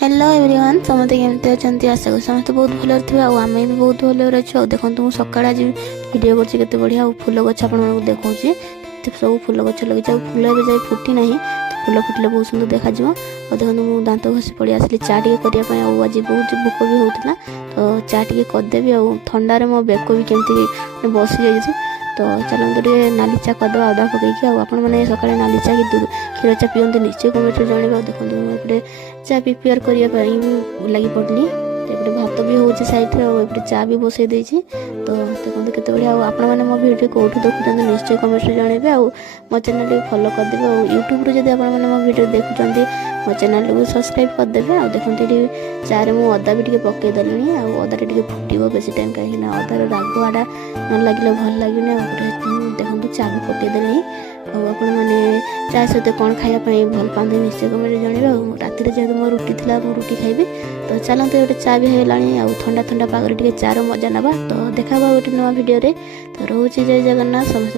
Hello everyone समस्त केमती अच्छा आशा करूँ समस्त बहुत भल थे आम भी बहुत भल अच्छे देखो मुझे सकाल आज वीडियो करते बढ़िया फूल गछ आप देखा सब फूल गछ लगे फूल ए जाए फुटी ना तो फूल फुटिले बहुत सुंदर देखा और देखो मुझे दांत घसी पड़ी आसली चा टे करने आज बहुत भोक भी होता तो चा टे करदेवी थंडार मो बेक भी केमती बसी जाइए तो चलते टे नाली चा करदे अदा पकईकि आपने सकाଳେ नाली चा कि क्षीर चा पीते निश्चय कमेंट जन देखो मुझे चा प्रिपेयर करने लगी पड़ली एपटे भात भी हो सैड्रे और चा भी बसई देती तो देखते केते बढ़िया आपण मैंने मो वीडियो कौटू देखुं निश्चय कमेंट जनइबे मो चैनल को फॉलो करदेवे और यूट्यूब जब आप मो वीडियो देखुं मो चैनल को सब्सक्राइब करदेवे और देखते ये चारे मुझे अदा भी टे पकईदेली अदा टे फुटब बेसी टाइम कहीं अदार रागुआटा न लगे भल लगे देखो चा भी पकईदेली आपने चा सहित कौन खायापी भल पाते निश्चय कमेंट जनइबे राति जेहतु मो रुटी थी मो रुटी खाइबी तो चलते गोटे चा भी होगा ठंडा ठंडा पागरे चार मजा नवा तो देखा गोटे नुआ वीडियो तो रोचे जय जगन्नाथ समस्त।